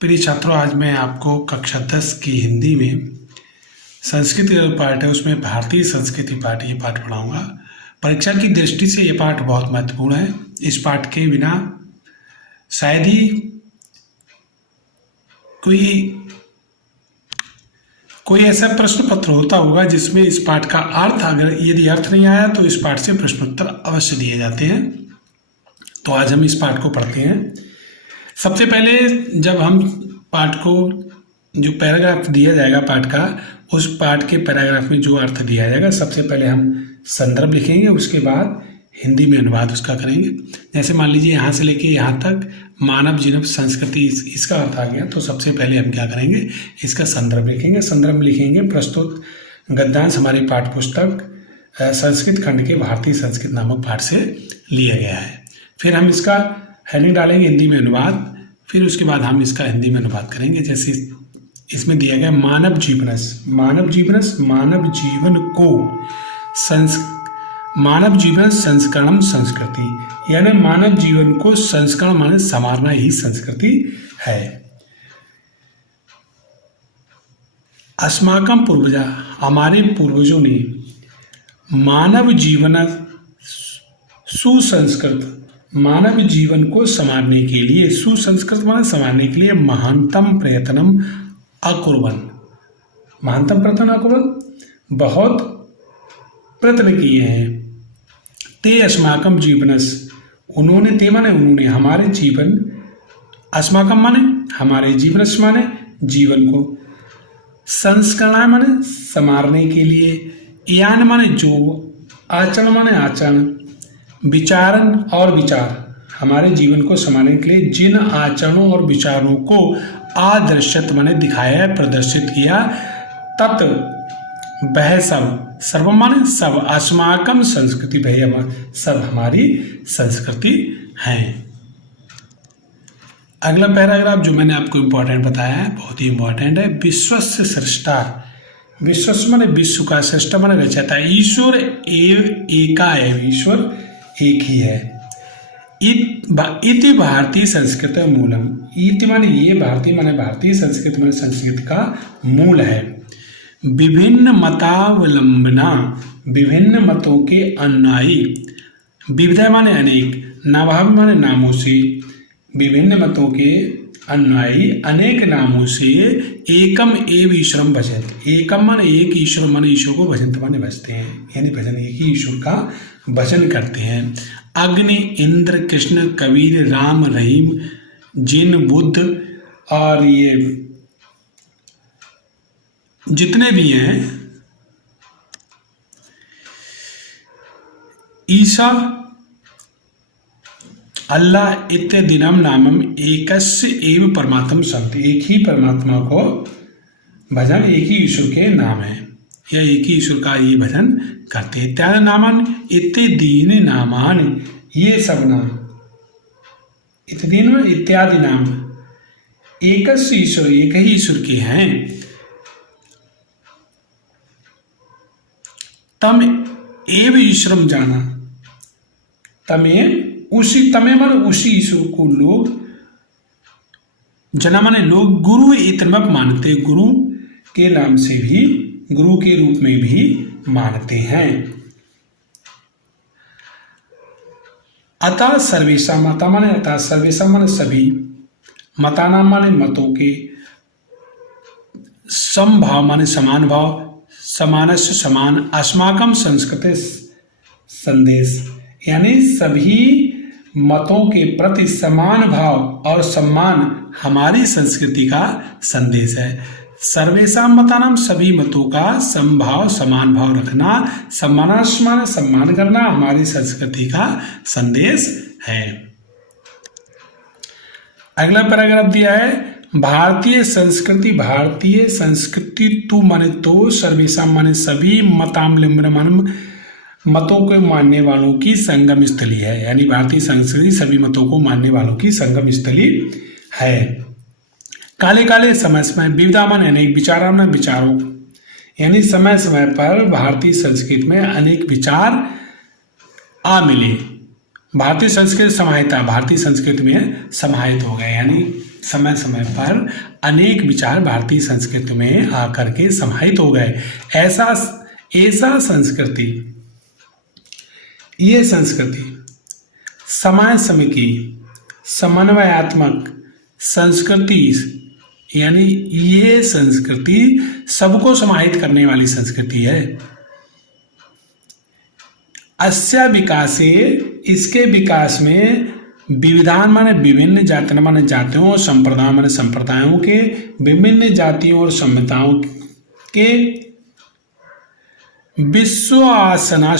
प्रिय छात्रों, आज मैं आपको कक्षा 10 की हिंदी में संस्कृत जो पाठ है उसमें भारतीय संस्कृति पाठ ये पाठ पढ़ाऊंगा। परीक्षा की दृष्टि से ये पाठ बहुत महत्वपूर्ण है। इस पाठ के बिना शायद ही कोई ऐसा प्रश्न पत्र होता होगा जिसमें इस पाठ का अर्थ, अगर यदि अर्थ नहीं आया तो इस पाठ से प्रश्नोत्तर अवश्य दिए जाते हैं। तो आज हम इस पाठ को पढ़ते हैं। सबसे पहले जब हम पाठ को, जो पैराग्राफ दिया जाएगा पाठ का, उस पाठ के पैराग्राफ में जो अर्थ दिया जाएगा, सबसे पहले हम संदर्भ लिखेंगे, उसके बाद हिंदी में अनुवाद उसका करेंगे। जैसे मान लीजिए यहाँ से लेके यहाँ तक मानव जीवन संस्कृति, इसका अर्थ आ गया, तो सबसे पहले हम क्या करेंगे, इसका संदर्भ लिखेंगे। संदर्भ में लिखेंगे प्रस्तुत गद्यांश हमारी पाठ्य पुस्तक संस्कृत खंड के भारतीय संस्कृत नामक पाठ से लिया गया है। फिर हम इसका हेडिंग डालेंगे हिंदी में अनुवाद, फिर उसके बाद हम इसका हिंदी में अनुवाद करेंगे। जैसे इसमें दिया गया मानव जीवनस, मानव जीवन को मानव जीवन संस्करणम संस्कृति, यानी मानव जीवन को संस्करण माने संवारना ही संस्कृति है। अस्माकं पूर्वजा, हमारे पूर्वजों ने मानव जीवन सुसंस्कृत, मानव जीवन को संवारने के लिए, सुसंस्कृत माने संवारने के लिए महानतम प्रयत्नम अकुर्वन्, महानतम प्रयत्न अकुर्वन्, बहुत प्रयत्न किए हैं। ते अस्माकं जीवनस, उन्होंने, ते माने उन्होंने, हमारे जीवन, अस्माकं माने हमारे, जीवनस माने जीवन को, संस्करण माने संवारने के लिए, यान माने जो, आचरण माने आचरण, विचारन और विचार, हमारे जीवन को संभालने के लिए जिन आचरणों और विचारों को आदर्शित माने दिखाया, प्रदर्शित किया, तत् वह सब, सर्व माने सब, अस्माकं संस्कृति, वह सब हमारी संस्कृति है। अगला पैराग्राफ जो मैंने आपको इम्पोर्टेंट बताया है, बहुत ही इम्पोर्टेंट है। विश्वस्य सृष्टा, विश्व माने विश्व का, सृष्टा माने रचयिता, ईश्वर एका है, ईश्वर एक ही है। इति भारतीय संस्कृत मूलम, इति माने ये, भारतीय माने भारतीय, संस्कृत माने संस्कृत का मूल है। विभिन्न मतावलंबना, विभिन्न मतों के अनुयायी, विविधा माने अनेक, नाभाव माने नामों से, विभिन्न मतों के अनुयायी अनेक नामों से एकम एव ईश्वरम भजत, एकम माने एक, ईश्वर माने ईश्वर को, भजंत माने भजते हैं, यानी भजन, एक ही ईश्वर का भजन करते हैं। अग्नि, इंद्र, कृष्ण, कबीर, राम, रहीम, जिन, बुद्ध और ये जितने भी हैं, ईसा, अल्लाह इत्यादिनाम नामम एकस्य एव परमात्म संत, एक ही परमात्मा को भजन, एक ही ईश्वर के नाम है, या एक ही ईश्वर का ये भजन करते हैं। इत्यादि नामान, इत्यादि नामान, ये सब नाम, इत्यादि नाम एकस्य ईश्वर, एक ही ईश्वर के हैं। तम एव ईश्वरम जाना, तमें उसी, तमें माने उसी ईश्वर को लोग, जना माने लोग, गुरु इतना मानते, गुरु के नाम से भी, गुरु के रूप में भी मानते हैं। अतः सर्वेशा, मता माने अतः, सर्वेशा माने सभी, मताना माने मतों के, समभाव माने समान भाव, समानस्य समान, अस्माकं संस्कृति संदेश, यानी सभी मतों के प्रति समान भाव और सम्मान हमारी संस्कृति का संदेश है। सर्वेशा मतानाम, सभी मतों का समभाव, समान भाव रखना, सम्मानास्मान, सम्मान करना हमारी संस्कृति का संदेश है। अगला पैराग्राफ दिया है, भारतीय संस्कृति, भारतीय संस्कृति तु माने तो, सर्वेशा माने सभी, मतावलंबन माने मतों को मानने वालों की संगम स्थली है, यानी भारतीय संस्कृति सभी मतों को मानने वालों की संगम स्थली है। काले काले, समय समय, विविधा माने अनेक, विचारा माने विचारों, यानी समय समय पर भारतीय संस्कृति में अनेक विचार आ मिले। भारतीय संस्कृति समाहिता, भारतीय संस्कृति में समाहित हो गए, यानी समय समय पर अनेक विचार भारतीय संस्कृति में आकर के समाहित हो गए। ऐसा संस्कृति, ये संस्कृति समय समय की समन्वयात्मक संस्कृति, यानी ये संस्कृति सबको समाहित करने वाली संस्कृति है। अस्या विकासे, इसके विकास में विविधान माने विभिन्न जातियां माने जातियों और संप्रदाय माने संप्रदायों के, विभिन्न जातियों और सभ्यताओं के विश्वासना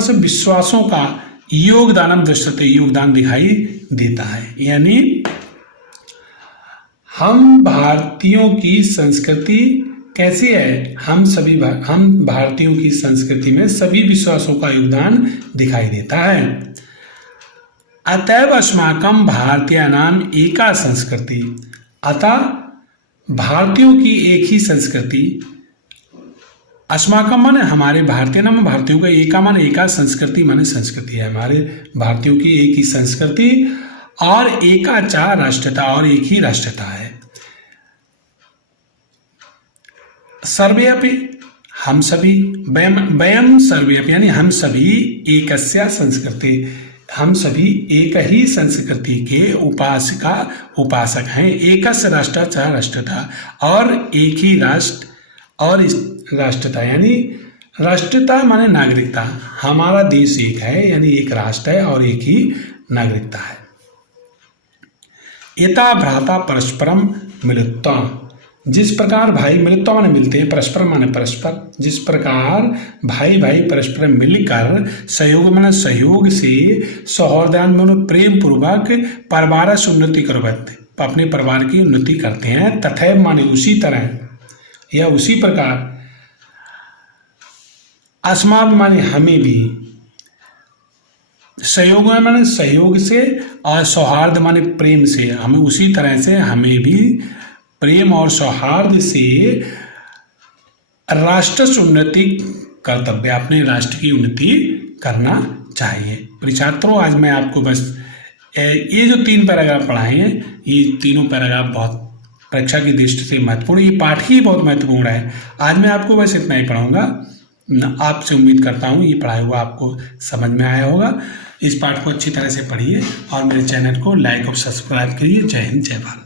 से विश्वासों का योगदान दृश्यते, योगदान दिखाई देता है। यानी हम भारतीयों की संस्कृति कैसी है, हम भारतीयों की संस्कृति में सभी विश्वासों का योगदान दिखाई देता है। अतएव अस्माकं भारतीयानाम एका संस्कृति, अतः भारतीयों की एक ही संस्कृति, अस्माकं माने हमारे, भारतीय नाम भारतीयों का, एका माने एका, संस्कृति माने संस्कृति है, हमारे भारतीयों की एक ही संस्कृति, और एका चा राष्ट्रता, और एक ही राष्ट्रता है। सर्वे अपि, हम सभी, वयम सर्वे अपि यानी हम सभी एकस्या संस्कृति, हम सभी एक ही संस्कृति के उपासक हैं। एकस्य राष्ट्र च राष्ट्रता, और एक ही राष्ट्र और राष्ट्रता, यानी राष्ट्रता माने नागरिकता, हमारा देश एक है यानी एक राष्ट्र है और एक ही नागरिकता है। यथा भ्राता परस्परम मिलित्वा, जिस प्रकार भाई, मिलित्वा माने मिलते हैं, परस्पर माने परस्पर, जिस प्रकार भाई भाई परस्पर मिलकर सहयोग माने सहयोग से, सौहार्दान माने प्रेम पूर्वक परिवार से उन्नति करवाते, अपने परिवार की उन्नति करते हैं। तथैव माने उसी तरह या उसी प्रकार, अस्माभ माने हमें भी, सहयोग माने सहयोग से, और सौहार्द माने प्रेम से, हमें उसी तरह से हमें भी प्रेम और सौहार्द से राष्ट्र से उन्नति कर्तव्य, अपने राष्ट्र की उन्नति करना चाहिए। प्रिय छात्रों, आज मैं आपको बस ये जो 3 पैराग्राफ पढ़ाए हैं, ये तीनों पैराग्राफ बहुत परीक्षा की दृष्टि से महत्वपूर्ण, ये पाठ ही बहुत महत्वपूर्ण है। आज मैं आपको बस इतना ही पढ़ाऊंगा। आपसे उम्मीद करता हूँ ये पढ़ाया हुआ आपको समझ में आया होगा। इस पाठ को अच्छी तरह से पढ़िए और मेरे चैनल को लाइक और सब्सक्राइब करिए। जय हिंद, जय भारत।